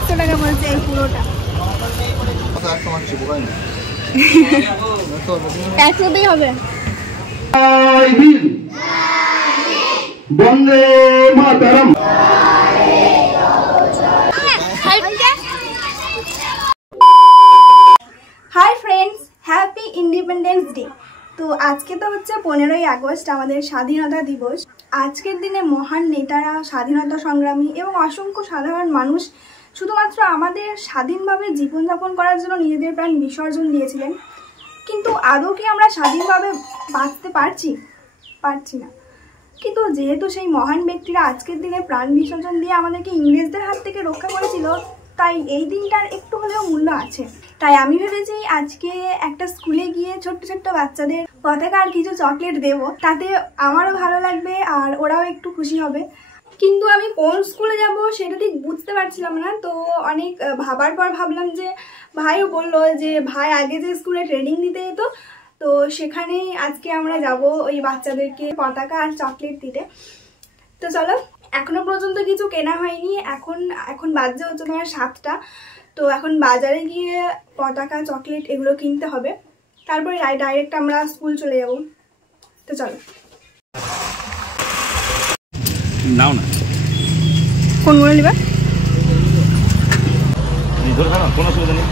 100 টাকা বলছে এই পুরোটা। 100 হবে। Vande Mataram. Hi friends, happy independence day. তো আজকে তো হচ্ছে 15ই আগস্ট, আমাদের স্বাধীনতা দিবস। আজকের দিনে মহান নেতারা, স্বাধীনতা সংগ্রামী এবং অসংখ্য সাধারণ মানুষ শুধুমাত্র আমাদের স্বাধীনভাবে জীবনযাপন করার জন্য নিজেদের প্রাণ বিসর্জন দিয়েছিলেন। কিন্তু আদৌ কি আমরা স্বাধীনভাবে বাঁচতে পারছি না। কিন্তু যেহেতু সেই মহান ব্যক্তিরা আজকের দিনে প্রাণ বিসর্জন দিয়ে আমাদেরকে ইংরেজদের হাত থেকে রক্ষা করেছিল, তাই এই দিনটার একটু হলেও মূল্য আছে। তাই আমি ভেবেছি আজকে একটা স্কুলে গিয়ে ছোট্ট ছোট্ট বাচ্চাদের পতাকা আর কিছু চকলেট দেব, তাতে আমারও ভালো লাগবে আর ওরাও একটু খুশি হবে। কিন্তু আমি কোন স্কুলে যাব সেটা ঠিক বুঝতে পারছিলাম না। তো অনেক ভাবার পর ভাবলাম যে ভাইও বললো যে ভাই আগে যে স্কুলে ট্রেনিং দিতে যেত, তো সেখানেই আজকে আমরা যাব ওই বাচ্চাদেরকে পতাকা আর চকলেট দিতে। তো চলো, এখনো পর্যন্ত কিছু কেনা হয়নি। এখন বাজে হচ্ছে তোমার 7টা। তো এখন বাজারে গিয়ে পতাকা, চকলেট এগুলো কিনতে হবে, তারপরে ডাইরেক্ট আমরা স্কুল চলে যাব। তো চলো। নাও না, কোনগুলো নিবা? কোনো অসুবিধা নেই।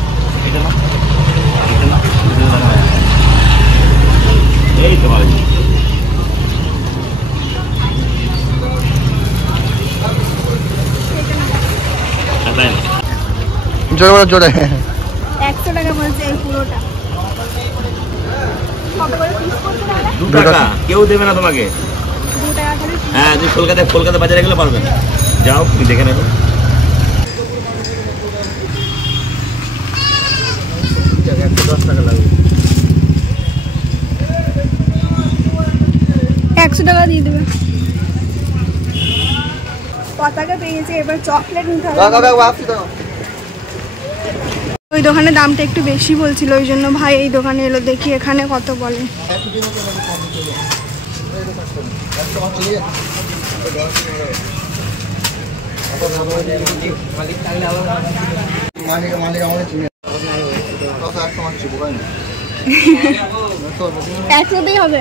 এই তো ভালো। জোরে জোরে 100 টাকা বলছে এই পুরোটা। কত করে পিস করতে হবে? 2 টাকা। কেউ দেবে না তোমাকে। 2 টাকা করে। হ্যাঁ, তুমি কলকাতা বাজারে গেলে পারবেন। যাও, তুমি দেখে নেবে। 110 টাকা লাগবে। 100 টাকা দিয়ে দেবে। পতাকা পেয়েছে, এবার চকলেট নিতে হবে। ওই দোকানে দামটা একটু বেশি বলছিল, ওই জন্য ভাই এই দোকানে এলো, দেখি এখানে কত বলে। হবে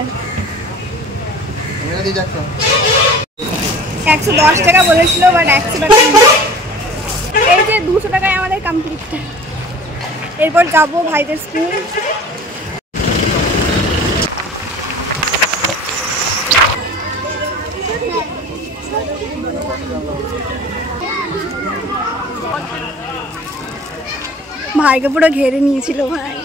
110 টাকা বলেছিল, বাট 100 টাকা। এই যে 200 টাকায় আমাদের কমপ্লিট। এরপর যাবো ভাইদের স্কুল। ভাইকে পুরো ঘেরে নিয়েছিল ভাই।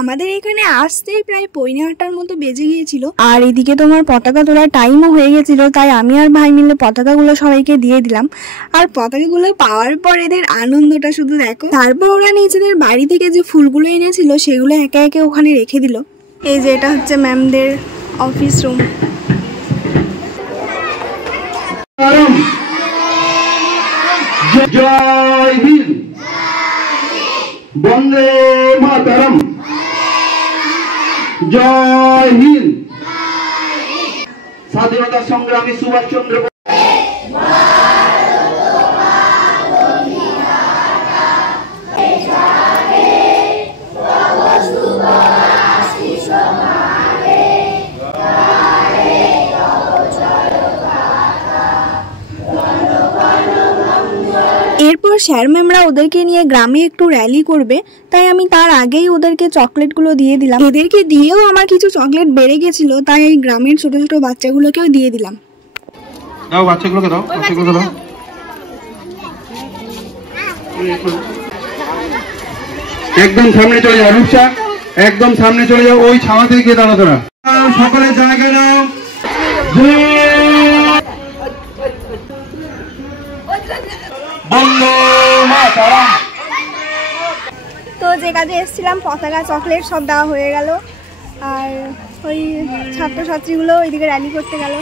আমাদের এখানে আসতেই প্রায় 8:30টার মতো বেজে গিয়েছিল, আর এদিকে তোমার পতাকা তোলার টাইমও হয়ে গেছিল। তাই আমি আর ভাই মিলে পতাকাগুলো সবাইকে দিয়ে দিলাম। আর পতাকাগুলো পাওয়ার পর এদের আনন্দটা শুধু দেখো। তারপর ওরা নিজেদের বাড়ি থেকে যে ফুলগুলো এনেছিল সেগুলো একে একে ওখানে রেখে দিল। এই যে এটা হচ্ছে ম্যামদের অফিস রুম। জয় হিন্দ, বন্দে মাতরম। জয় হিন্দ। স্বাধীনতা সংগ্রামী সুভাষ চন্দ্র এরপর স্যার ম্যামরা ওদেরকে নিয়ে গ্রামে একটু র্যালি করবে, তাই আমি তার আগেই ওদেরকে চকলেটগুলো দিয়ে দিলাম। এদেরকে দিয়েও আমার কিছু চকলেট বেড়ে গেছিল, তাই এই গ্রামের ছোট ছোট বাচ্চাগুলোকেও দিয়ে দিলাম। দাও, বাচ্চাগুলোকে দাও। একদম সামনে চলে যাও রূপসা, একদম সামনে চলে যাও। ওই ছাওয়াতে গিয়ে দাঁড়া তোরা। সকলে জায়গা নাও। বন্দে মাতরম। তো যে কাজে এসেছিলাম, পতাকা, চকলেট সব দেওয়া হয়ে গেল। আর ওই ছাত্রছাত্রীগুলো ওইদিকে র্যালি করতে গেল।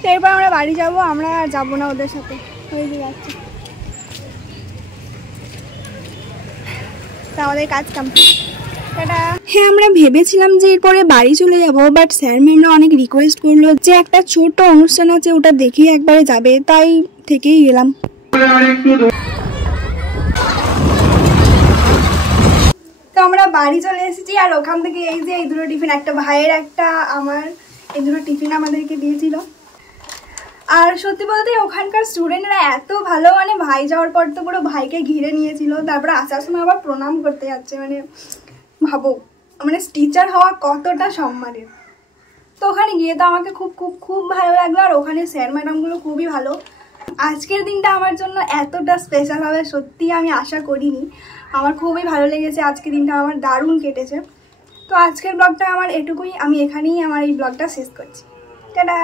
তো এরপর আমরা বাড়ি যাব, আমরা আর যাবো না ওদের সাথে, হয়ে যাচ্ছে। তা আমাদের কাজ কমপ্লিট। হ্যাঁ, আমরা ভেবেছিলাম যে এরপরে বাড়ি চলে যাব, বাট স্যার ম্যামরা অনেক রিকোয়েস্ট করলো যে একটা ছোট অনুষ্ঠান আছে ওটা দেখে একবারে যাবে, তাই থেকেই গেলাম। তো আমরা বাড়ি চলে এসেছি, আর ওখান থেকে এই যে এই দুটো টিফিন, একটা ভাইয়ের একটা আমার, এই দুটো টিফিন আমাদেরকে দিয়েছিল। আর সত্যি বলতে ওখানকার স্টুডেন্টরা এত ভালো, মানে ভাই যাওয়ার পর তো পুরো ভাইকে ঘিরে নিয়েছিল, তারপরে আসার সময় আবার প্রণাম করতে যাচ্ছে, মানে ভাবো মানে টিচার হওয়া কতটা সম্মানের। তো ওখানে গিয়ে তো আমাকে খুব খুব খুব ভালো লাগলো, আর ওখানে স্যার ম্যাডামগুলো খুবই ভালো। আজকের দিনটা আমার জন্য এতটা স্পেশাল হবে সত্যি আমি আশা করিনি। আমার খুবই ভালো লেগেছে, আজকের দিনটা আমার দারুণ কেটেছে। তো আজকের ব্লগটা আমার এটুকুই, আমি এখানেই আমার এই ব্লগটা শেষ করছি। টাটা।